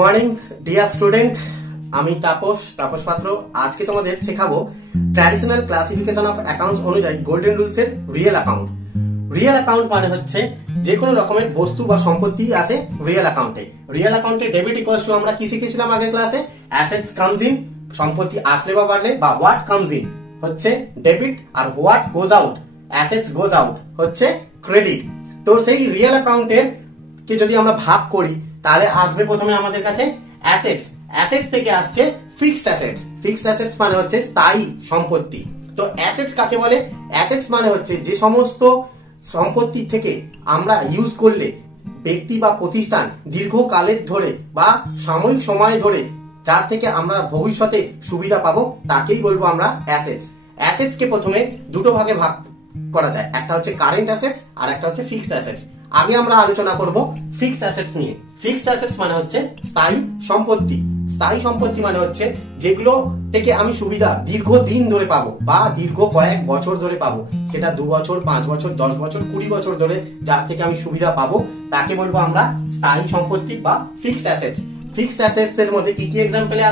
Morning dear student, আমি তাপস পাত্র। আজকে তোমাদের শেখাবো ট্র্যাডিশনাল ক্লাসিফিকেশন অফ অ্যাকাউন্টস অনুযায়ী গোল্ডেন রুলস এর রিয়েল অ্যাকাউন্ট। রিয়েল অ্যাকাউন্ট মানে হচ্ছে যে কোনো রকমের বস্তু বা সম্পত্তি আছে রিয়েল অ্যাকাউন্টে। রিয়েল অ্যাকাউন্টে ডেবিট ইকুয়ালস টু আমরা কি শিখেছিলাম আগের ক্লাসে? অ্যাসেটস কামস ইন, সম্পত্তি আসলে বা বাড়লে, বা হোয়াট কামস ইন হচ্ছে ডেবিট, আর what goes out, assets goes out হচ্ছে ক্রেডিট। তো সেই রিয়েল অ্যাকাউন্টের কে যদি আমরা ভাগ করি তাহলে আসবে প্রথমে আমাদের কাছে অ্যাসেটস। অ্যাসেটস থেকে আসছে ফিক্সড অ্যাসেটস। ফিক্সড অ্যাসেটস মানে হচ্ছে স্থায়ী সম্পত্তি। তো অ্যাসেটস কাকে বলে? অ্যাসেটস মানে হচ্ছে যে সমস্ত সম্পত্তি থেকে আমরা ইউজ করলে ব্যক্তি বা প্রতিষ্ঠান দীর্ঘকালের ধরে বা সাময়িক সময় ধরে যার থেকে আমরা ভবিষ্যতে সুবিধা পাবো তাকেই বলবো আমরা অ্যাসেটস। অ্যাসেটস কে প্রথমে দুটো ভাগে ভাগ করা যায়, একটা হচ্ছে কারেন্ট অ্যাসেটস আর একটা হচ্ছে ফিক্সড অ্যাসেটস। আগে আমরা আলোচনা করব ফিক্সড অ্যাসেটস নিয়ে। ফিক্সড অ্যাসেটস মানে হচ্ছে স্থায়ী সম্পত্তি। স্থায়ী সম্পত্তি মানে হচ্ছে যেগুলো থেকে আমি সুবিধা দীর্ঘদিন ধরে পাবো বা দীর্ঘ কয়েক বছর ধরে পাবো, সেটা 2 বছর, 5 বছর, 10 বছর, 20 বছর ধরে যার থেকে আমি সুবিধা পাবো তাকে বলবো আমরা স্থায়ী সম্পত্তি বা ফিক্সড অ্যাসেটস। ফিক্সড অ্যাসেটস এর মধ্যে কি কি এক্সাম্পলে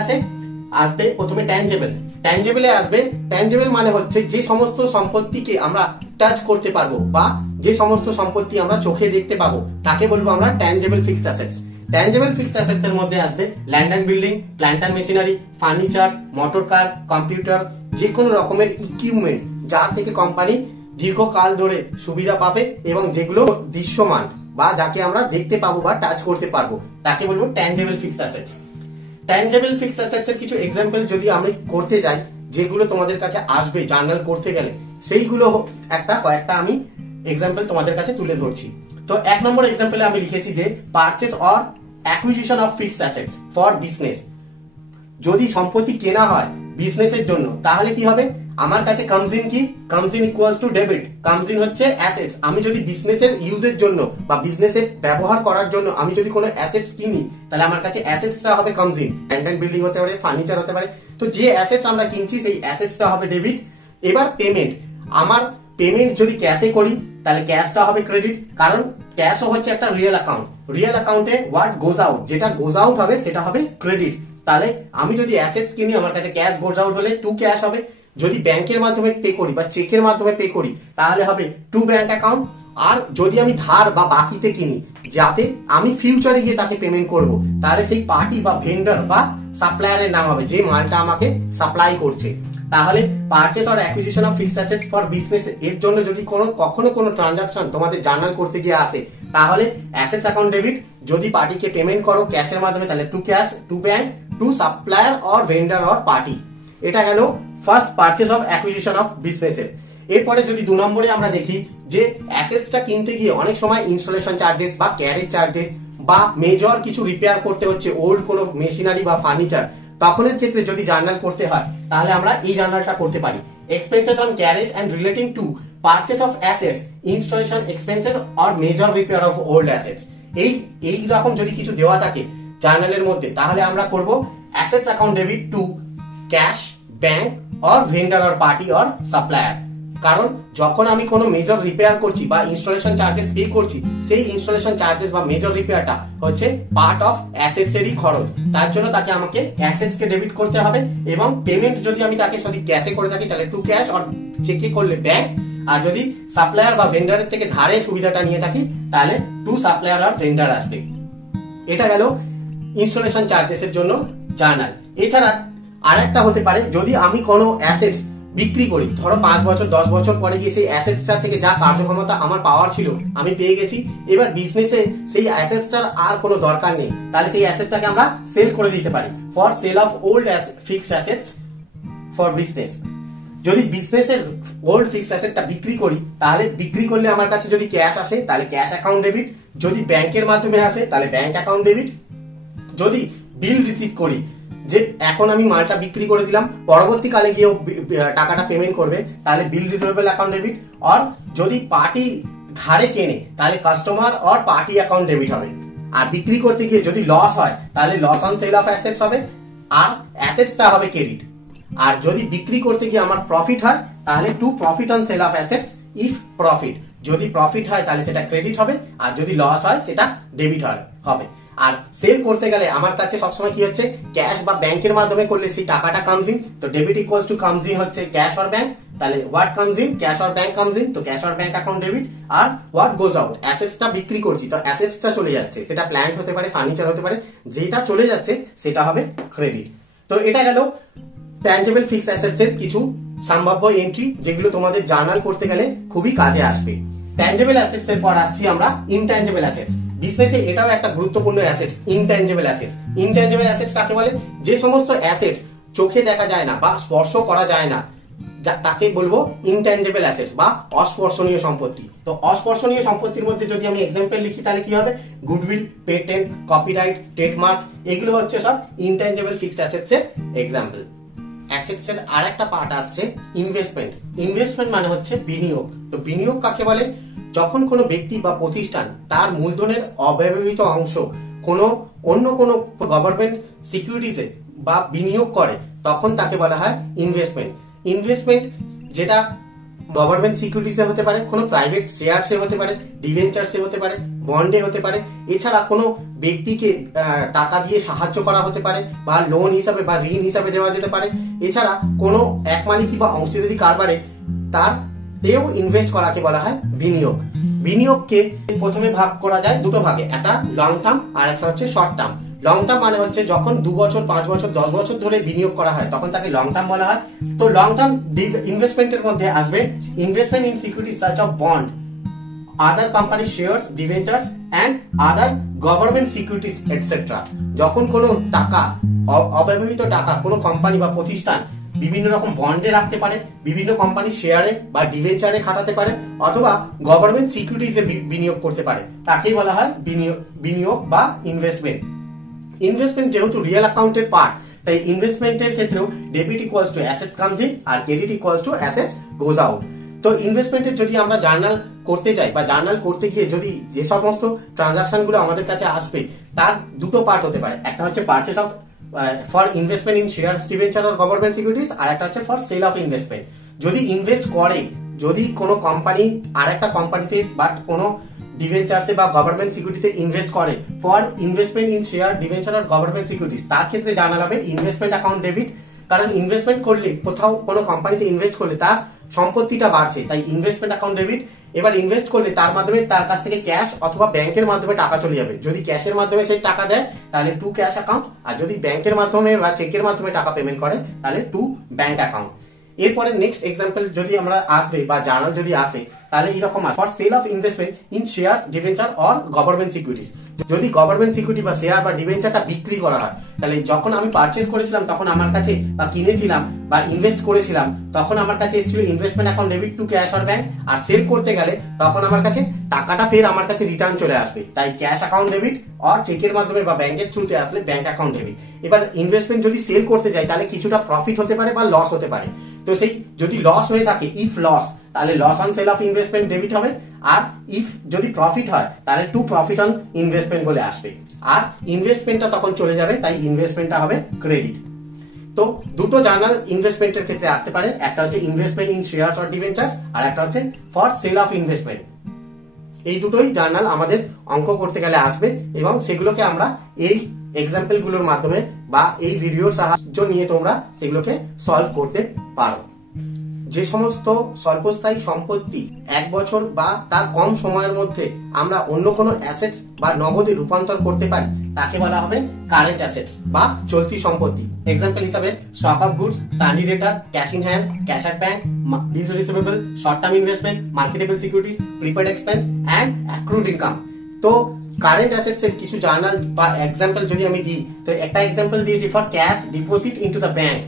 আসবে প্রথমে ট্যানজেবল। ট্যানজেবলে আসবে, ট্যানজেবল মানে হচ্ছে যে সমস্ত সম্পত্তিকে আমরা টাচ করতে পারবো বা যে সমস্ত সম্পত্তি আমরা চোখে দেখতে পাবো তাকে বলবো আমরা ট্যানজেবল ফিক্সড অ্যাসেটস। ট্যানজেবল ফিক্সড অ্যাসেটস এর মধ্যে আসবে land and building, plant and machinery, furniture, motor car, computer, যে কোনো রকমের ইকুইপমেন্ট যার থেকে কোম্পানি দীর্ঘকাল ধরে সুবিধা পাবে এবং যেগুলো দৃশ্যমান বা যাকে আমরা দেখতে পাবো বা টাচ করতে পারবো তাকে বলবো ট্যানজেবল ফিক্সড অ্যাসেটস। ট্যানজেবল ফিক্সড অ্যাসেটস এর কিছু এক্সাম্পল যদি আমি করতে যাই, যেগুলো তোমাদের কাছে আসবে জার্নাল করতে গেলে, সেইগুলো কয়েকটা আমি এক্সাম্পল তোমাদের কাছে তুলে ধরছি। তো 1 নম্বর এক্সাম্পলে আমি লিখেছি যে purchase or acquisition of fixed assets for business. যদি সম্পত্তি কেনা হয় বিজনেসের জন্য তাহলে কি হবে? আমার কাছে কামস ইন কি? Comes in equals to debit. Comes in হচ্ছে অ্যাসেটস। আমি যদি বিজনেসের ইউজের জন্য বা বিজনেসের ব্যবহার করার জন্য আমি যদি কোনো অ্যাসেটস কিনি তাহলে আমার কাছে অ্যাসেটসটা হবে comes in. Land and building হতে পারে, ফার্নিচার হতে পারে। তো যে অ্যাসেটস আমরা কিনছি সেই অ্যাসেটসটা হবে ডেবিট। এবার পেমেন্ট, আমার পেমেন্ট যদি ক্যাশে করি তাহলে ক্যাশটা হবে ক্রেডিট, কারণ ক্যাশও হচ্ছে একটা রিয়েল অ্যাকাউন্ট। রিয়েল অ্যাকাউন্টে হোয়াট গোজ আউট, যেটা গোজ আউট হবে সেটা হবে ক্রেডিট। তাহলে আমি যদি অ্যাসেটস কিনি আমার কাছে ক্যাশ গোজ আউট হলে টু ক্যাশ হবে। যদি ব্যাংকের মাধ্যমে পে করি বা চেকের মাধ্যমে পে করি তাহলে হবে টু ব্যাংক অ্যাকাউন্ট। আর যদি আমি ধার বা বাকিতে কিনি যাতে আমি ফিউচারে গিয়ে তাকে পেমেন্ট করব, তাহলে সেই পার্টি বা ভেন্ডর বা সাপ্লায়ারের নাম হবে যে মালটা আমাকে সাপ্লাই করছে। তাহলে purchase or acquisition of fixed assets for business এর জন্য যদি কখনো কোনো ট্রানজাকশন তোমাদের জার্নাল করতে গিয়ে আসে তাহলে অ্যাসেটস অ্যাকাউন্ট ডেবিট। যদি পার্টিকে পেমেন্ট করো ক্যাশের মাধ্যমে তাহলে to cash, to bank, to supplier or vendor or party. এটা গেল first purchase of acquisition of বিজনেসের। এরপরে যদি 2 নম্বরে আমরা দেখি যে অ্যাসেটসটা কিনতে গিয়ে অনেক সময় ইনস্টলেশন চার্জেস বা ক্যারেজ চার্জেস বা মেজর কিছু রিপেয়ার করতে হচ্ছে, ওল্ড কোনো মেশিনারি বা ফার্নিচার, তখনের ক্ষেত্রে যদি জার্নাল করতে হয় তাহলে আমরা এই জার্নালটা করতে পারি। Expenses on carriage and relating to purchase of assets, installation expenses or major repair of old assets. এই রকম যদি কিছু দেওয়া থাকে জার্নালের মধ্যে তাহলে আমরা করব assets account debit to cash, bank or vendor or party or supplier. কারণ যখন আমি কোনো মেজর রিপেয়ার করছি বা ইনস্টলেশন চার্জেস পে করছি, সেই ইনস্টলেশন চার্জেস বা মেজর রিপেয়ারটা হচ্ছে পার্ট অফ অ্যাসেটস এরই খরচ। তার জন্য তাকে আমাকে অ্যাসেটস কে ডেবিট করতে হবে। এবং পেমেন্ট যদি আমি তাকে যদি ক্যাশে করে থাকি তাহলে টু ক্যাশ, আর চেকে করলে ব্যাংক। আর যদি সাপ্লায়ার বা ভেন্ডারের থেকে ধারে সুবিধাটা নিয়ে থাকি তাহলে টু সাপ্লায়ার আর ভেন্ডার আসবে। এটা গেল ইনস্টলেশন চার্জেস এর জন্য জার্নাল। এছাড়া আরেকটা হতে পারে যদি আমি কোনো অ্যাসেটস বিক্রি করি, ধরো 5 বছর 10 বছর পরে গিয়ে সেই অ্যাসেটসটা থেকে যা কার্যক্ষমতা আমার পাওয়ার ছিল আমি পেয়ে গেছি, এবার বিজনেসে সেই অ্যাসেটসটার আর কোনো দরকার নেই, তাহলে সেই অ্যাসেটটাকে আমরা সেল করে দিতে পারি for sale of old fixed assets for business. যদি বিজনেসের ওল্ড ফিক্সড অ্যাসেটটা বিক্রি করি তাহলে বিক্রি করলে আমার কাছে যদি ক্যাশ আসে তাহলে ক্যাশ অ্যাকাউন্ট ডেবিট, যদি ব্যাংকের মাধ্যমে আসে তাহলে ব্যাংক অ্যাকাউন্ট ডেবিট। যদি বিল রিসিভ করি যে এখন আমি মালটা বিক্রি করে দিলাম, পরবর্তীকালে গিয়েও টাকাটা পেমেন্ট করবে তাহলে বিল রিসিভেবল অ্যাকাউন্ট ডেবিট। আর যদি পার্টি ধারে কেনে তাহলে customer or party account debit হবে। আর বিক্রি করতে গিয়ে যদি লস হয় তাহলে loss on sale of assets হবে আর অ্যাসেটসটা হবে ক্রেডিট। আর যদি বিক্রি করতে গিয়ে আমার প্রফিট হয় তাহলে to profit on sale of assets if profit. যদি প্রফিট হয় তাহলে সেটা ক্রেডিট হবে আর যদি লস হয় সেটা ডেবিট হবে। আর সেল করতে গেলে আমার কাছে সবসময় কি হচ্ছে, ক্যাশ বা ব্যাংকের মাধ্যমে করলে সেই টাকাটা কামস ইন, তো debit equals to comes in হচ্ছে ক্যাশ অর ব্যাংক, তাহলে what comes in, cash or bank comes in, তো cash or bank account debit. আর হোয়াট গোজ আউট, অ্যাসেটসটা বিক্রি করছি তো অ্যাসেটসটা চলে যাচ্ছে, সেটা প্ল্যান্ট হতে পারে, ফার্নিচার হতে পারে, যেটা চলে যাচ্ছে সেটা হবে ক্রেডিট। তো এটা গেল ট্যানজিবল ফিক্সড অ্যাসেটস এর কিছু সম্ভাব্য এন্ট্রি, যেগুলো তোমাদের জার্নাল করতে গেলে খুবই কাজে আসবে। ট্যানজিবল অ্যাসেটস এর পর আসছি আমরা ইনট্যানজিবল অ্যাসেটস। বিজনেসে এটাও একটা গুরুত্বপূর্ণ assets, intangible assets. Intangible assets কাকে বলে, যে সমস্ত অ্যাসেটস চোখে দেখা যায় না বা স্পর্শ করা যায় না, তাকে বলবো ইনট্যানজিবল অ্যাসেটস বা অস্পর্শনীয় সম্পত্তি। তো অস্পর্শনীয় সম্পত্তির মধ্যে যদি আমি এক্সাম্পল লিখি তাহলে কি হবে, গুডউইল, পেটেন্ট, কপিরাইট, ট্রেডমার্ক, এগুলো হচ্ছে সব ইনট্যানজিবল ফিক্সড অ্যাসেটস এর এক্সাম্পল। অ্যাসেটস এর আরেকটা পার্ট আসছে ইনভেস্টমেন্ট। ইনভেস্টমেন্ট মানে হচ্ছে বিনিয়োগ। তো বিনিয়োগ কাকে বলে, যখন কোনো ব্যক্তি বা প্রতিষ্ঠান তার মূলধনের অব্যবহৃত অংশ অন্য কোনো গভর্নমেন্ট সিকিউরিটিজে বা বিনিয়োগ করে, তখন তাকে বলা হয় ইনভেস্টমেন্ট। ইনভেস্টমেন্ট যেটা গভর্নমেন্ট সিকিউরিটিসে হতে পারে, কোনো প্রাইভেট শেয়ারসে হতে পারে, ডিভেঞ্চারসে হতে পারে, বন্ডে হতে পারে, এছাড়া কোনো ব্যক্তিকে টাকা দিয়ে সাহায্য করা হতে পারে বা লোন হিসাবে বা ঋণ হিসাবে দেওয়া যেতে পারে, এছাড়া কোনো এক মালিকি বা অংশীদারি কারবারে তারতেও ইনভেস্ট করাকে বলা হয় বিনিয়োগ। বিনিয়োগকে প্রথমে ভাগ করা যায় দুটো ভাগে, একটা লং টার্ম আর একটা হচ্ছে শর্ট টার্ম। লং টার্ম মানে হচ্ছে যখন 2 বছর, 5 বছর, 10 বছর ধরে বিনিয়োগ করা হয় তখন তাকে লং টার্ম বলা হয়। তো লং টার্ম ইনভেস্টমেন্টের মধ্যে আসবে investment in security such of bond, other company shares, debentures and other government securities etcetera. যখন কোনো টাকা, অব্যবহৃত টাকা কোনো কোম্পানি বা প্রতিষ্ঠান বিভিন্ন রকম বন্ডে রাখতে পারে, বিভিন্ন কোম্পানির শেয়ারে বা ডিবেঞ্চারে খাটাতে পারে, অথবা গভর্নমেন্ট সিকিউরিটিজে বিনিয়োগ করতে পারে, তাকেই বলা হয় বিনিয়োগ বা ইনভেস্টমেন্ট। ইনভেস্টমেন্ট যেহেতু রিয়েল অ্যাকাউন্টের পার্ট, তাই ইনভেস্টমেন্টের ক্ষেত্রেও debit equals to asset comes in আর credit equals to assets goes out. তো ইনভেস্টমেন্টের যদি আমরা জার্নাল করতে যাই বা জার্নাল করতে গিয়ে যদি যে সমস্ত ট্রানজাকশন গুলো আমাদের কাছে আসবে তার দুটো পার্ট হতে পারে, একটা হচ্ছে purchase of for investment in shares, debenture or government securities, আর একটা হচ্ছে ফর সেল অফ ইনভেস্টমেন্ট। যদি ইনভেস্ট করে, যদি কোনো কোম্পানি আর একটা কোম্পানিতে বাট কোনো ডিবেঞ্চারসে বা গভর্নমেন্ট সিকিউরিটিতে ইনভেস্ট করে for investment in share, debenture আর গভর্নমেন্ট সিকিউরিটিজ, তার ক্ষেত্রে জানা হবে ইনভেস্টমেন্ট অ্যাকাউন্ট ডেবিট। কারণ ইনভেস্টমেন্ট করলে, কোথাও কোনো কোম্পানিতে ইনভেস্ট করলে তার সম্পত্তিটা বাড়ছে, তাই ইনভেস্টমেন্ট অ্যাকাউন্ট ডেবিট। এবার ইনভেস্ট করলে তার মাধ্যমে তার কাছ থেকে ক্যাশ অথবা ব্যাংকের মাধ্যমে টাকা চলে যাবে। যদি ক্যাশের মাধ্যমে সেই টাকা দেয় তাহলে টু ক্যাশ অ্যাকাউন্ট, আর যদি ব্যাংকের মাধ্যমে বা চেকের মাধ্যমে টাকা পেমেন্ট করে তাহলে টু ব্যাংক অ্যাকাউন্ট। এরপরে নেক্সট এক্সাম্পল যদি আমরা আসবে বা জার্নাল যদি আসে তাহলে এরকম আছে, for sale of investment in shares, debenture or government securities. যদি গভর্নমেন্ট সিকিউরিটি বা শেয়ার বা ডিবেঞ্চারটা বিক্রি করা হয়, তাহলে যখন আমি পারচেস করেছিলাম তখন আমার কাছে বা কিনেছিলাম বা ইনভেস্ট করেছিলাম তখন আমার কাছে এসেছিল investment account debit to cash or bank, আর সেল করতে গেলে তখন আমার কাছে টাকাটা ফের আমার কাছে রিটার্ন চলে আসবে, তাই ক্যাশ অ্যাকাউন্ট ডেবিট, আর চেকের মাধ্যমে বা ব্যাংকের থ্রুতে আসলে ব্যাংক অ্যাকাউন্ট ডেবিট। এবার ইনভেস্টমেন্ট যদি সেল করতে যাই তাহলে কিছুটা প্রফিট হতে পারে বা লস হতে পারে, তো সেই যদি লস হয়ে থাকে, ইফ লস, তাহলে loss on sale of investment debit হবে, আর ইফ যদি প্রফিট হয় তাহলে টু প্রফিট অন ইনভেস্টমেন্ট বলে আসবে, আর ইনভেস্টমেন্টটা তখন চলে যাবে, তাই ইনভেস্টমেন্টটা হবে ক্রেডিট। তো দুটো জার্নাল ইনভেস্টমেন্টের ক্ষেত্রে আসতে পারে, একটা হচ্ছে investment in shares or debentures, আর একটা হচ্ছে ফর সেল অফ ইনভেস্টমেন্ট। এই দুটোই জার্নাল আমাদের অঙ্ক করতে গেলে আসবে এবং সেগুলোকে আমরা এই এক্সাম্পল গুলোর মাধ্যমে বা এই ভিডিওর সাহায্য নিয়ে তোমরা সেগুলোকে সলভ করতে পারো। যে সমস্ত স্বল্পস্থায়ী সম্পত্তি 1 বছর বা তার কম সময়ের মধ্যে আমরা অন্য কোনো অ্যাসেটস বা নগদে রূপান্তর করতে পারি তাকে বলা হবে কারেন্ট অ্যাসেটস বা চলতি সম্পত্তি। এক্সাম্পল হিসাবে stock of goods, sundry debtor, cash in hand, cash at bank, bills receivable, short term investment, marketable securities, prepaid expense and accrued income. তো কারেন্ট অ্যাসেটস এর কিছু জার্নাল বা এক্সাম্পল যদি আমি দিই, তো একটা এক্সাম্পল দিয়েছি for cash deposit into the bank.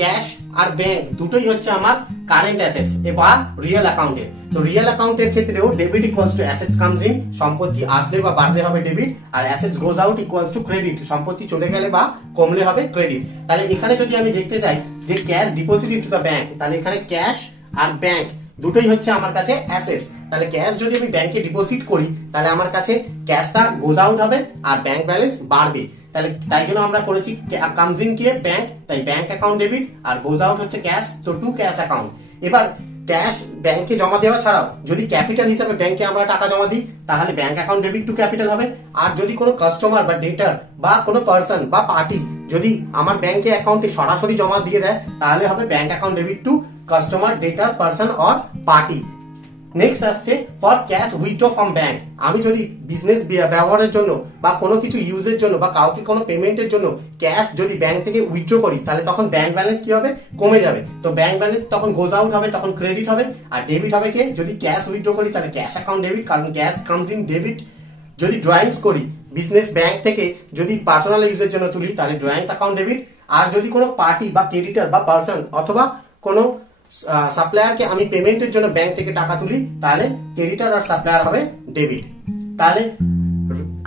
Cash আর ব্যাংক দুটোই হচ্ছে আমার কারেন্ট অ্যাসেটস বা রিয়েল অ্যাকাউন্টে। তো রিয়েল অ্যাকাউন্টের ক্ষেত্রেও debit equals to assets comes in, সম্পত্তি আসলে বা বাড়লে হবে ডেবিট, আর assets goes out equals to credit, সম্পত্তি চলে গেলে বা কমলে হবে ক্রেডিট। তাহলে এখানে যদি আমি দেখতে চাই যে cash deposit into the bank, তাহলে এখানে ক্যাশ আর ব্যাংক দুটোই হচ্ছে আমার কাছে অ্যাসেটস। তাহলে ক্যাশ যদি আমি ব্যাংকে ডিপোজিট করি তাহলে আমার কাছে ক্যাশটা গোজ আউট হবে আর ব্যাংক ব্যালেন্স বাড়বে, তাহলে তাই জন্য আমরা করেছি কামস ইন কে ব্যাংক, তাই ব্যাংক অ্যাকাউন্ট ডেবিট, আর গোজ আউট হচ্ছে ক্যাশ, তো টু ক্যাশ অ্যাকাউন্ট। এবার ক্যাশ ব্যাংকে জমা দেওয়া ছাড়াও যদি ক্যাপিটাল হিসাবে ব্যাংকে আমরা টাকা জমা দিই তাহলে bank account debit two capital হবে। আর যদি কোনো কাস্টমার বা ডেটার বা কোনো পার্সন বা পার্টি যদি আমার ব্যাংকে অ্যাকাউন্টে সরাসরি জমা দিয়ে দেয় তাহলে হবে bank account debit to customer, ডেটার, পার্সন অর পার্টি। নেক্সট আসছে for cash withdraw from bank. আমি যদি বিজনেস ব্যবহারের জন্য বা কোনো কিছু ইউজের জন্য বা কাউকে কোনো পেমেন্টের জন্য ক্যাশ যদি ব্যাংক থেকে উইথড্র করি তাহলে তখন ব্যাংক ব্যালেন্স কি হবে, কমে যাবে। তো ব্যাংক ব্যালেন্স তখন গোজ আউট হবে, তখন ক্রেডিট হবে। আর ডেবিট হবে কি, যদি ক্যাশ উইথড্র করি তাহলে ক্যাশ অ্যাকাউন্ট ডেবিট, কারণ ক্যাশ কামস ইন ডেবিট। যদি ড্রয়িংস করি বিজনেস ব্যাংক থেকে যদি পার্সোনাল ইউজের জন্য তুলি তাহলে ড্রয়িংস অ্যাকাউন্ট ডেবিট। আর যদি কোনো পার্টি বা ক্রেডিটার বা পার্সন অথবা কোনো সাপ্লায়ারকে আমি পেমেন্টের জন্য ব্যাংক থেকে টাকা তুলি তাহলে ক্রেডিটার আর সাপ্লায়ার হবে ডেবিট। তাহলে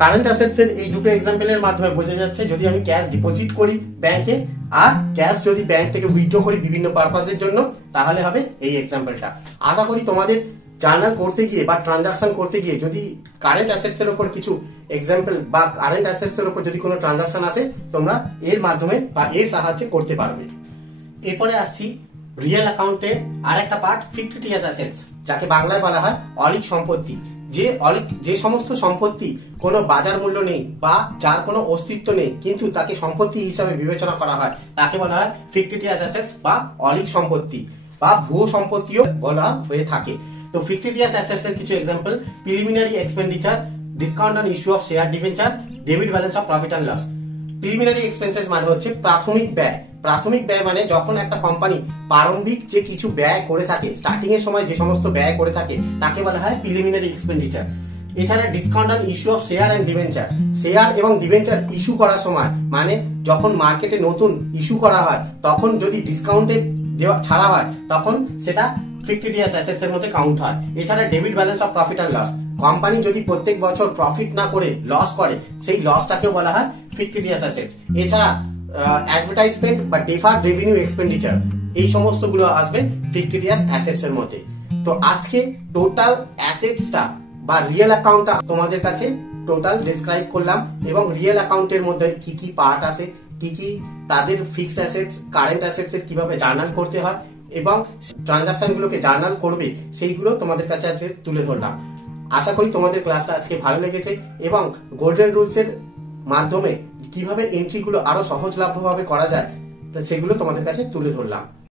কারেন্ট অ্যাসেটস এর এই দুটো এক্সাম্পলের মাধ্যমে বোঝা যাচ্ছে যদি আমি ক্যাশ ডিপোজিট করি ব্যাংকে আর ক্যাশ যদি ব্যাংক থেকে উইথড্র করি বিভিন্ন পারপাসের জন্য তাহলে হবে এই এক্সাম্পলটা। আশা করি তোমাদের জার্নাল করতে গিয়ে বা ট্রানজাকশন করতে গিয়ে যদি কারেন্ট অ্যাসেটস এর উপর কিছু এক্সাম্পল বা কারেন্ট অ্যাসেটস এর উপর যদি কোনো ট্রানজাকশন আসে তোমরা এর মাধ্যমে বা এর সাহায্যে করতে পারবে। এরপরে আসছি রিয়েল অ্যাকাউন্টে আরেকটা পার্ট, ফিকটিটিয়াস অ্যাসেটস, যাকে বাংলায় বলা হয় অলীক সম্পত্তি। যে সমস্ত সম্পত্তি কোনো বাজার মূল্য নেই বা যার কোনো অস্তিত্ব নেই কিন্তু তাকে সম্পত্তি হিসাবে বিবেচনা করা হয় তাকে বলা হয় ফিকটিটিয়াস অ্যাসেটস বা অলীক সম্পত্তি বা ভুয়ো সম্পত্তিও বলা হয়ে থাকে। তো ফিকটিটিয়াস অ্যাসেটস এর কিছু example, preliminary expenditure, discount on issue of share debenture, debit balance of profit and loss. Preliminary expenses মানে হচ্ছে প্রাথমিক ব্যয়। প্রাথমিক ব্যয় মানে যখন একটা কোম্পানি প্রারম্ভিক যে কিছু ব্যয় করে থাকে, স্টার্টিং এর সময় যে সমস্ত ব্যয় করে থাকে তাকে বলা হয় প্রিলিমিনারি এক্সপেন্ডিচার। এছাড়া discount on issue of share and debenture, share এবং ডিবেঞ্চার ইস্যু করার সময় মানে যখন মার্কেটে নতুন ইস্যু করা হয় তখন যদি ডিসকাউন্টে দেওয়া ছাড়া হয় তখন সেটা ফিকটিটিয়াস অ্যাসেটস এর মধ্যে কাউন্ট হয়। এছাড়া debit balance of profit and loss, company যদি প্রত্যেক বছর প্রফিট না করে লস করে সেই লসটাকেও বলা হয় ফিকটিটিয়াস অ্যাসেটস। এছাড়া অ্যাডভার্টাইজমেন্ট বা ডেফার্ড রেভিনিউ এক্সপেন্ডিচার, এই সমস্ত গুলো আসবে ফিকটিটিয়াস অ্যাসেটস এর মধ্যে। তো আজকে টোটাল অ্যাসেটসটা বা রিয়েল অ্যাকাউন্টটা তোমাদের কাছে টোটাল ডেসক্রাইব করলাম এবং রিয়েল অ্যাকাউন্টের মধ্যে কি কি পার্ট আছে, কি কি তাদের ফিক্সড অ্যাসেটস, কারেন্ট অ্যাসেটস এর কিভাবে জার্নাল করতে হয় এবং ট্রানজাকশন গুলোকে জার্নাল করবে সেইগুলো তোমাদের কাছে আজকে তুলে ধরলাম। আশা করি তোমাদের ক্লাসটা আজকে ভালো লেগেছে এবং গোল্ডেন রুলস এর মাধ্যমে কিভাবে এন্ট্রিগুলো আরো সহজলভ্যভাবে করা যায় সেগুলো তোমাদের কাছে তুলে ধরলাম।